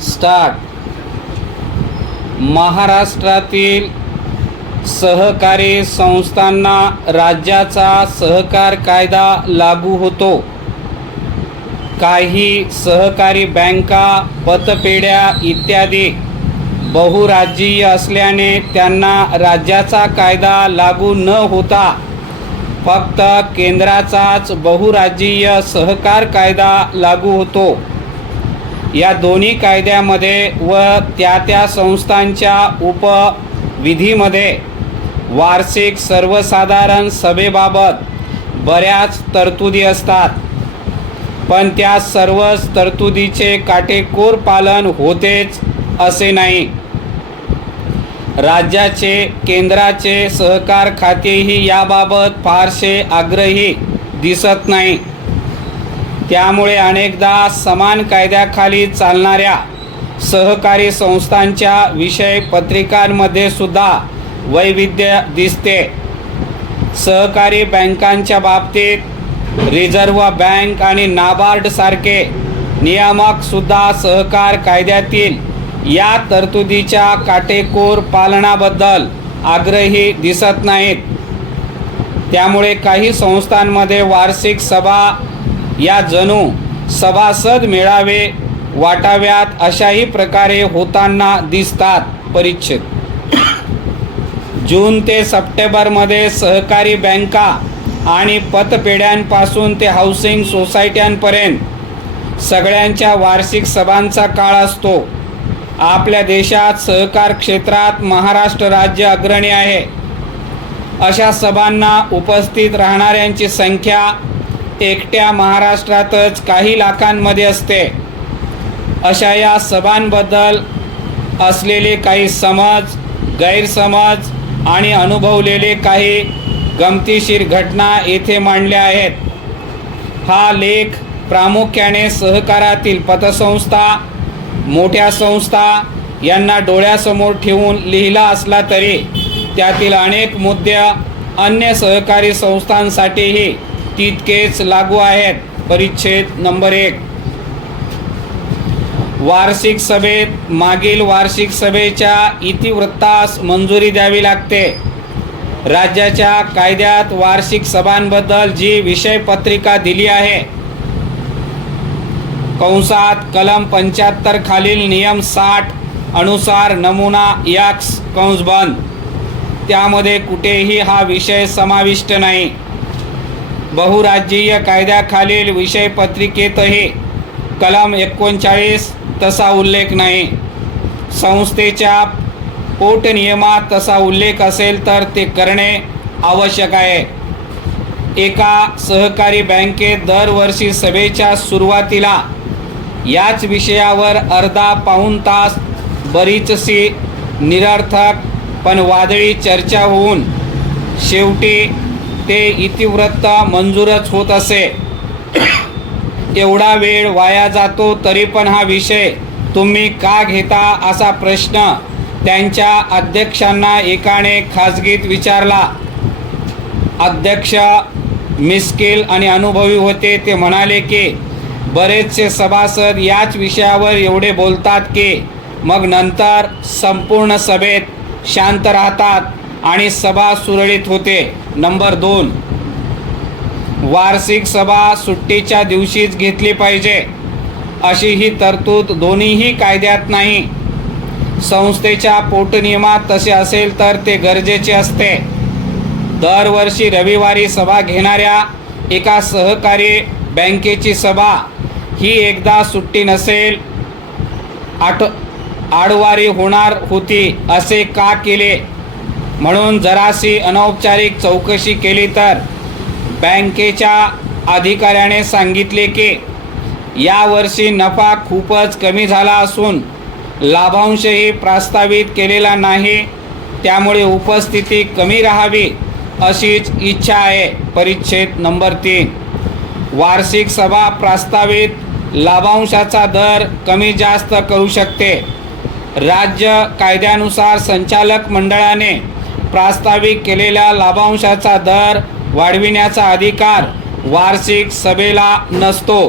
Start. महाराष्ट्रातील सहकारी संस्थांना राज्याचा सहकार कायदा लागू होतो. काही सहकारी बँका, पतपेढ्या इत्यादी बहुराज्यीय असल्याने त्यांना राज्याचा कायदा लागू न होता फक्त केंद्राचाच बहुराज्यीय सहकार कायदा लागू होतो. या दोन्ही कायद्यामध्ये व त्या संस्थांच्या उपविधीमध्ये वार्षिक सर्वसाधारण सभेबाबत बऱ्याच तरतुदी असतात, पण त्या सर्वच तरतुदीचे काटेकोर पालन होतेच असे नाही. राज्याचे, केंद्राचे सहकार खातेही याबाबत फारसे आग्रही दिसत नाही. त्यामुळे अनेकदा समान कायद्याखाली चालणाऱ्या सहकारी संस्थांच्या विषय पत्रिकांमध्ये सुद्धा वैविध्य दिसते. सहकारी बँकांच्या बाबतीत रिझर्व्ह बँक आणि नाबार्ड सारखे नियामक सुद्धा सहकार कायद्यातील या तरतुदीच्या काटेकोर पालनाबद्दल आग्रही दिसत नाहीत. त्यामुळे काही संस्थांमध्ये वार्षिक सभा या जणू सभासद मेळावे वाटाव्यात अशाही प्रकारे होताना दिसतात. परिच्छेद. जून ते सप्टेंबरमध्ये सहकारी बँका आणि पतपेढ्यांपासून ते हाऊसिंग सोसायट्यांपर्यंत सगळ्यांच्या वार्षिक सभांचा काळ असतो. आपल्या देशात सहकार क्षेत्रात महाराष्ट्र राज्य अग्रणी आहे. अशा सभांना उपस्थित राहणाऱ्यांची संख्या एकट्या महाराष्ट्रातच काही लाखांमध्ये असते. अशा या सभांबद्दल असलेले काही समज, गैरसमज आणि अनुभवलेले काही गमतीशीर घटना येथे मांडल्या आहेत. हा लेख प्रामुख्याने सहकारातील पतसंस्था, मोठ्या संस्था यांना डोळ्यासमोर ठेवून लिहिला असला तरी त्यातील अनेक मुद्दे अन्य सहकारी संस्थांसाठीही तितकेच लागू आहेत. परिच्छेद नंबर 1. वार्षिक सभेत मागील वार्षिक सभेच्या इतिवृत्तास मंजुरी द्यावी लागते. राज्याच्या कायद्यात वार्षिक सभांबद्दल जी विषय पत्रिका दिली आहे कंसात कलम 75 खालील नियम 60 अनुसार नमुना X कंस बंद, त्यामध्ये कुठेही हा विषय समाविष्ट नाही. बहुराज्यीय कायद्याखालील विषय पत्रिकेतही कलम 39 तसा उल्लेख नाही. संस्थेच्या पोटनियमात तसा उल्लेख असेल तर ते करणे आवश्यक आहे. एका सहकारी बँकेत दरवर्षी सभेच्या सुरुवातीला याच विषयावर अर्धा पाऊण तास बरीचशी निरर्थक पण वादळी चर्चा होऊन शेवटी ते इतिवृत्त मंजूरच होत असे. एवढा वेळ वाया जातो तरी पण हा विषय तुम्ही का घेता असा प्रश्न त्यांच्या अध्यक्षांना एकाने खाजगीत विचारला. अध्यक्ष मिस्किल आणि अनुभवी होते. ते म्हणाले की बरेचसे सभासद याच विषयावर एवढे बोलतात की मग नंतर संपूर्ण सभेत शांत राहतात आणि सभा सुरळीत होते. नंबर 2. वार्षिक सभा सुट्टीच्या दिवशीच घेतली पाहिजे अशी ही तरतूद दोन्हीही कायद्यात नाही. संस्थेच्या पोटनियमात तसे असेल तर ते गरजेचे असते. दरवर्षी रविवारी सभा घेणाऱ्या एका सहकारी बँकेची सभा ही एकदा सुट्टी नसेल आडवारी होणार होती असे का केले म्हणून जराशी अनौपचारिक चौकशी केली तर बँकेच्या अधिकाऱ्याने सांगितले की यावर्षी नफा खूपच कमी झाला असून लाभांशही प्रस्तावित केलेला नाही, त्यामुळे उपस्थिती कमी राहावी अशीच इच्छा आहे. परिच्छेद नंबर 3. वार्षिक सभा प्रस्तावित लाभांशाचा दर कमी जास्त करू शकते. राज्य कायद्यानुसार संचालक मंडळाने प्रस्तावित केलेल्या लाभांशाचा दर वाढविण्याचा अधिकार वार्षिक सभेला नसतो.